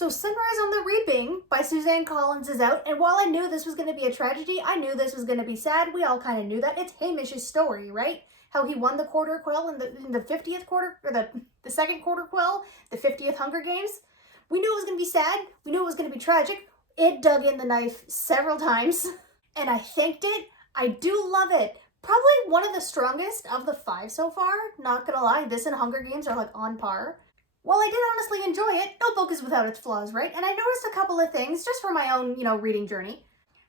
So Sunrise on the Reaping by Suzanne Collins is out, and while I knew this was going to be a tragedy, I knew this was going to be sad. We all kind of knew that. It's Haymitch's story, right? How he won the quarter quell in the 50th quarter, or the second quarter quell, the 50th Hunger Games. We knew it was going to be sad. We knew it was going to be tragic. It dug in the knife several times, and I thanked it. I do love it. Probably one of the strongest of the 5 so far. Not gonna lie, this and Hunger Games are like on par. While I did honestly enjoy it, no book is without its flaws, right? And I noticed a couple of things just for my own, reading journey.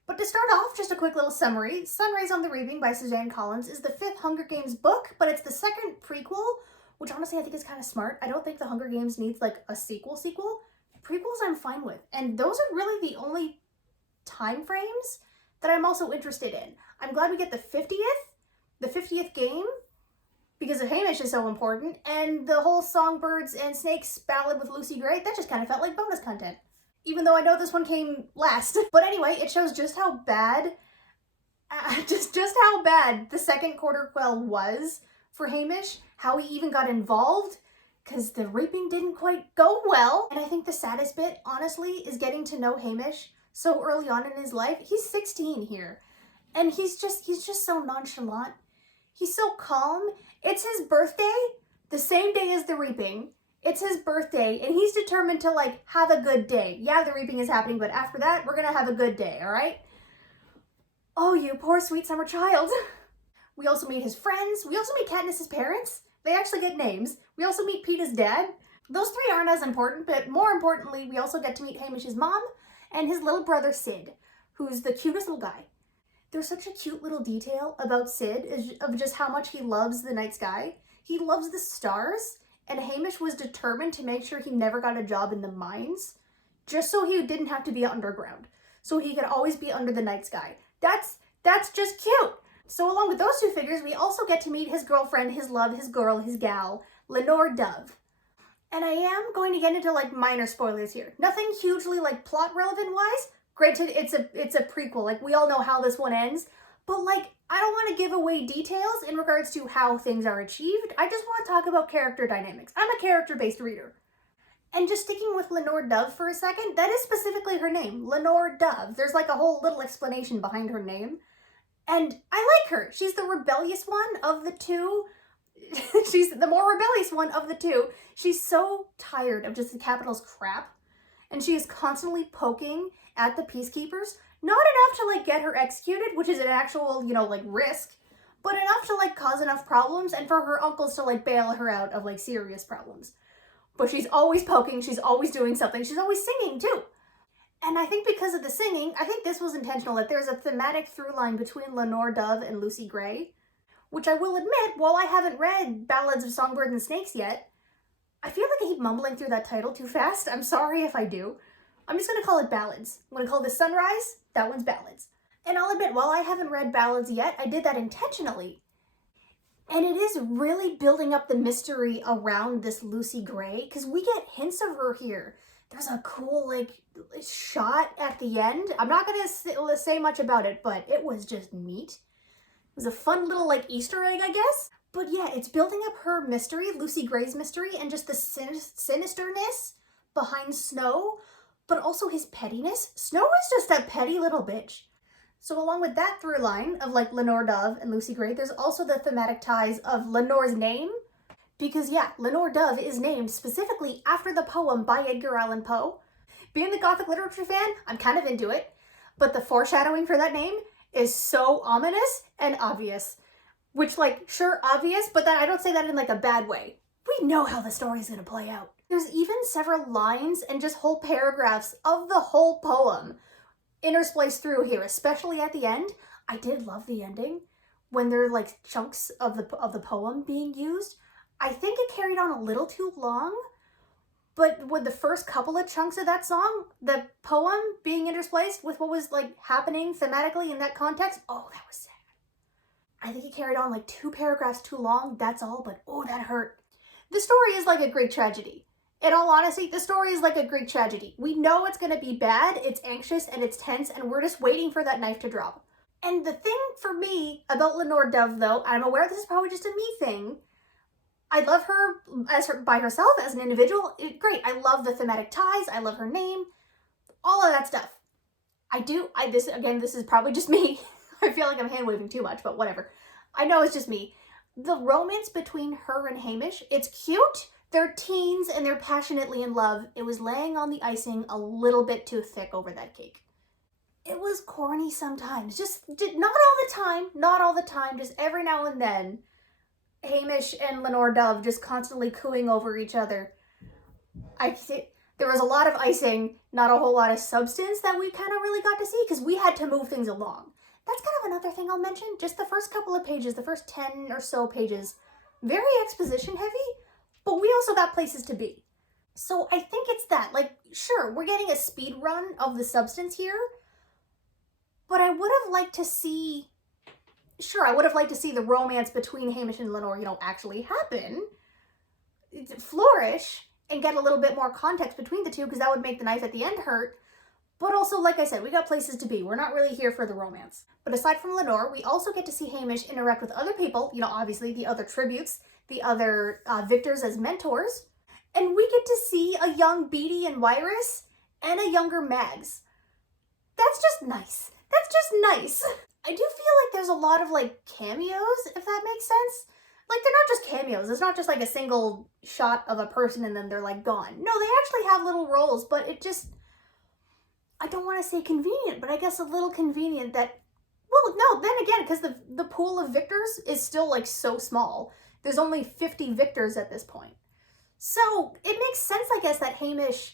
But to start off, just a quick little summary. Sunrise on the Reaping by Suzanne Collins is the 5th Hunger Games book, but it's the second prequel, which honestly I think is kind of smart. I don't think the Hunger Games needs like a sequel. Prequels I'm fine with. And those are really the only time frames that I'm also interested in. I'm glad we get the 50th game, because of Haymitch is so important, and the whole Songbirds and Snakes ballad with Lucy Gray, that just kind of felt like bonus content. Even though I know this one came last. But anyway, it shows just how bad, just how bad the second quarter quell was for Haymitch, how he even got involved, because the reaping didn't quite go well. And I think the saddest bit, honestly, is getting to know Haymitch so early on in his life. He's 16 here, and he's just so nonchalant. He's so calm. It's his birthday, the same day as the reaping. It's his birthday, and he's determined to, like, have a good day. Yeah, the reaping is happening, but after that, we're gonna have a good day, all right? Oh, you poor sweet summer child. We also meet his friends. We also meet Katniss's parents. They actually get names. We also meet Peeta's dad. Those 3 aren't as important, but more importantly, we also get to meet Haymitch's mom and his little brother, Sid, who's the cutest little guy. There's such a cute little detail about Sid of just how much he loves the night sky. He loves the stars, and Haymitch was determined to make sure he never got a job in the mines, just so he didn't have to be underground, so he could always be under the night sky. That's just cute. So along with those 2 figures, we also get to meet his girlfriend, his love, his girl, his gal, Lenore Dove. And I am going to get into like minor spoilers here. Nothing hugely like plot relevant wise. Granted, it's a prequel, like we all know how this one ends, but like I don't want to give away details in regards to how things are achieved. I just want to talk about character dynamics. I'm a character-based reader. And just sticking with Lenore Dove for a second, that is specifically her name, Lenore Dove. There's like a whole little explanation behind her name. And I like her. She's the rebellious one of the 2. She's the more rebellious one of the 2. She's so tired of just the Capitol's crap. And she is constantly poking at the peacekeepers, not enough to like get her executed, which is an actual, like risk, but enough to like cause enough problems and for her uncles to like bail her out of like serious problems. But she's always poking, she's always doing something, she's always singing too. And I think because of the singing, I think this was intentional, that there's a thematic through line between Lenore Dove and Lucy Gray, which I will admit, while I haven't read Ballads of Songbirds and Snakes yet, I feel like I keep mumbling through that title too fast. I'm sorry if I do. I'm just going to call it Ballads. I'm going to call this Sunrise, that one's Ballads. And I'll admit, while I haven't read Ballads yet, I did that intentionally. And it is really building up the mystery around this Lucy Gray, because we get hints of her here. There's a cool, like, shot at the end. I'm not going to say much about it, but it was just neat. It was a fun little, like, Easter egg, I guess. But yeah, it's building up her mystery, Lucy Gray's mystery, and just the sinisterness behind Snow, but also his pettiness. Snow is just a petty little bitch. So along with that through line of like Lenore Dove and Lucy Gray, there's also the thematic ties of Lenore's name. Because yeah, Lenore Dove is named specifically after the poem by Edgar Allan Poe. Being the Gothic literature fan, I'm kind of into it. But the foreshadowing for that name is so ominous and obvious. Which, like, sure, obvious, but then I don't say that in like a bad way. We know how the story is going to play out. There's even several lines and just whole paragraphs of the whole poem interspliced through here, especially at the end. I did love the ending when there are like chunks of the poem being used. I think it carried on a little too long, but with the first couple of chunks of that song, the poem being interspliced with what was like happening thematically in that context, oh, that was sad. I think it carried on like 2 paragraphs too long, that's all, but oh, that hurt. The story is like a Greek tragedy. In all honesty, the story is like a Greek tragedy. We know it's going to be bad, it's anxious, and it's tense, and we're just waiting for that knife to drop. And the thing for me about Lenore Dove, though, and I'm aware this is probably just a me thing, I love her as by herself, as an individual. Great. I love the thematic ties. I love her name. All of that stuff. This is probably just me. I feel like I'm hand waving too much, but whatever. I know it's just me. The romance between her and Haymitch, it's cute. They're teens and they're passionately in love. It was laying on the icing a little bit too thick over that cake. It was corny sometimes. Not all the time, just every now and then. Haymitch and Lenore Dove just constantly cooing over each other. There was a lot of icing, not a whole lot of substance that we kind of really got to see because we had to move things along. That's kind of another thing I'll mention. Just the first couple of pages, the first 10 or so pages, very exposition heavy, but we also got places to be. So I think it's that. Like, sure, we're getting a speed run of the substance here, but I would have liked to see... Sure, I would have liked to see the romance between Haymitch and Lenore, actually happen, flourish, and get a little bit more context between the two, because that would make the knife at the end hurt. But also, like I said, we got places to be. We're not really here for the romance. But aside from Lenore, we also get to see Haymitch interact with other people, obviously the other tributes, the other victors as mentors. And we get to see a young Beatty and Wyrus, and a younger Mags. That's just nice. That's just nice. I do feel like there's a lot of, cameos, if that makes sense. They're not just cameos. It's not just, a single shot of a person and then they're, gone. No, they actually have little roles, but it just... I don't want to say convenient, but I guess a little convenient that... Well, no, then again, because the pool of victors is still, so small. There's only 50 victors at this point. So, it makes sense, I guess, that Haymitch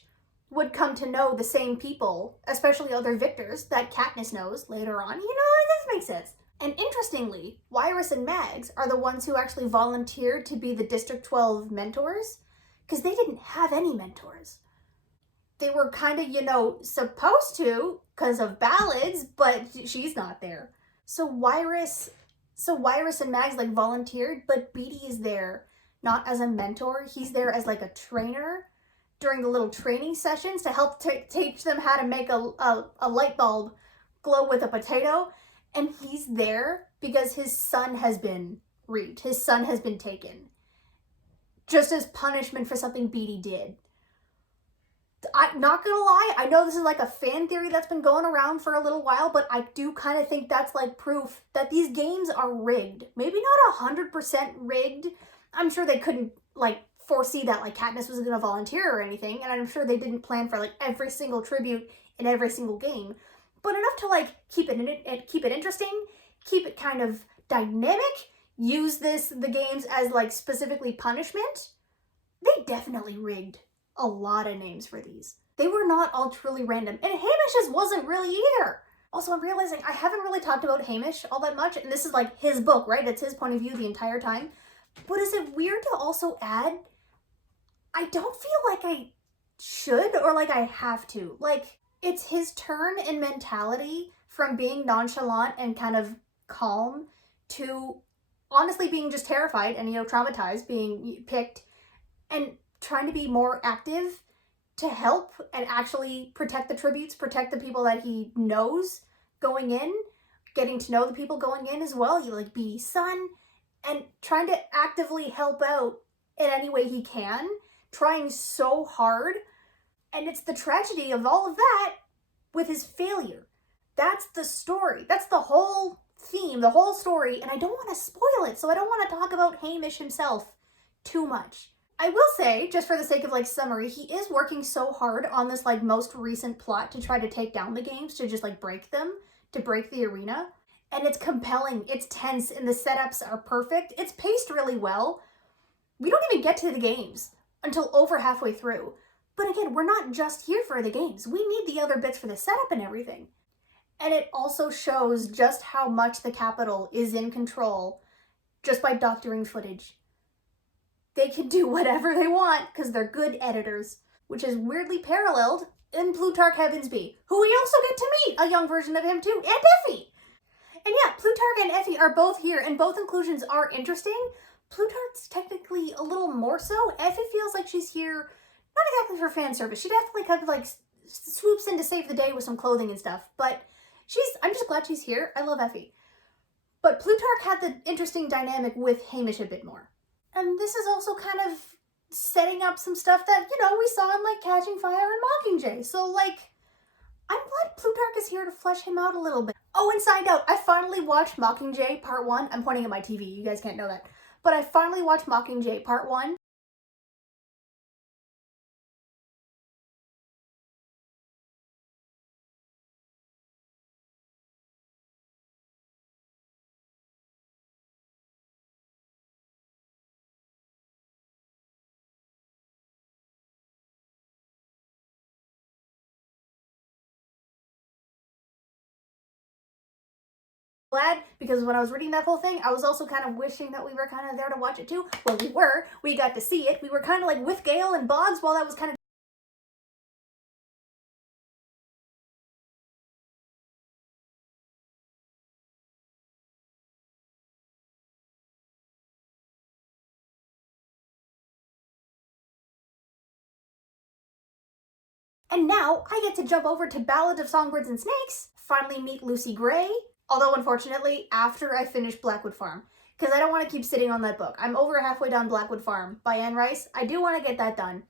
would come to know the same people, especially other victors, that Katniss knows later on. This makes sense. And interestingly, Wyrus and Mags are the ones who actually volunteered to be the District 12 mentors, because they didn't have any mentors. They were kind of, supposed to, because of ballads, but she's not there. So Wyrus and Mags, volunteered, but Beatty is there, not as a mentor. He's there as, a trainer during the little training sessions to help teach them how to make a light bulb glow with a potato. And he's there because his son has been reaped. His son has been taken. Just as punishment for something Beatty did. I'm not gonna lie, I know this is a fan theory that's been going around for a little while, but I do kind of think that's proof that these games are rigged. Maybe not 100% rigged. I'm sure they couldn't foresee that Katniss was gonna volunteer or anything, and I'm sure they didn't plan for every single tribute in every single game, but enough to keep it interesting, keep it kind of dynamic, use the games as specifically punishment. They definitely rigged a lot of names for these. They were not all truly random, and Haymitch's wasn't really either. Also, I'm realizing I haven't really talked about Haymitch all that much, and this is his book, right? It's his point of view the entire time. But is it weird to also add, I don't feel like I should or I have to. It's his turn in mentality from being nonchalant and kind of calm to honestly being just terrified and, traumatized, being picked, and trying to be more active to help and actually protect the tributes, protect the people that he knows going in, getting to know the people going in as well. You Beatty's son, and trying to actively help out in any way he can, trying so hard. And it's the tragedy of all of that with his failure. That's the story. That's the whole theme, the whole story, and I don't want to spoil it, so I don't want to talk about Haymitch himself too much. I will say, just for the sake of summary, he is working so hard on this most recent plot to try to take down the games, to just break them, to break the arena. And it's compelling, it's tense, and the setups are perfect. It's paced really well. We don't even get to the games until over halfway through. But again, we're not just here for the games. We need the other bits for the setup and everything. And it also shows just how much the Capitol is in control just by doctoring footage. They can do whatever they want because they're good editors, which is weirdly paralleled in Plutarch Heavensbee, who we also get to meet a young version of him too, and Effie. And yeah, Plutarch and Effie are both here, and both inclusions are interesting. Plutarch's technically a little more so. Effie feels like she's here, not exactly for fan service. She definitely kind of swoops in to save the day with some clothing and stuff, but I'm just glad she's here. I love Effie. But Plutarch had the interesting dynamic with Haymitch a bit more. And this is also kind of setting up some stuff that, you know, we saw in like Catching Fire and Mockingjay. So like, I'm glad Plutarch is here to flesh him out a little bit. Oh, and side note, I finally watched Mockingjay Part 1. I'm pointing at my TV, you guys can't know that. But I finally watched Mockingjay Part 1. Glad, because when I was reading that whole thing, I was also kind of wishing that we were kind of there to watch it too. Well, we were. We got to see it. We were kind of like with Gale and Boggs while that was kind of... And now I get to jump over to Ballad of Songbirds and Snakes, finally meet Lucy Gray, although unfortunately after I finish Blackwood Farm, because I don't want to keep sitting on that book. I'm over halfway down Blackwood Farm by Anne Rice. I do want to get that done.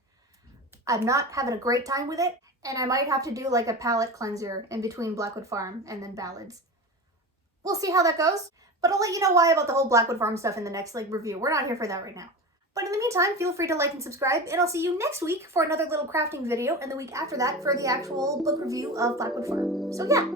I'm not having a great time with it, and I might have to do like a palate cleanser in between Blackwood Farm and then Ballads. We'll see how that goes, but I'll let you know why about the whole Blackwood Farm stuff in the next like review. We're not here for that right now. But in the meantime, feel free to like and subscribe, and I'll see you next week for another little crafting video, and the week after that for the actual book review of Blackwood Farm. So yeah,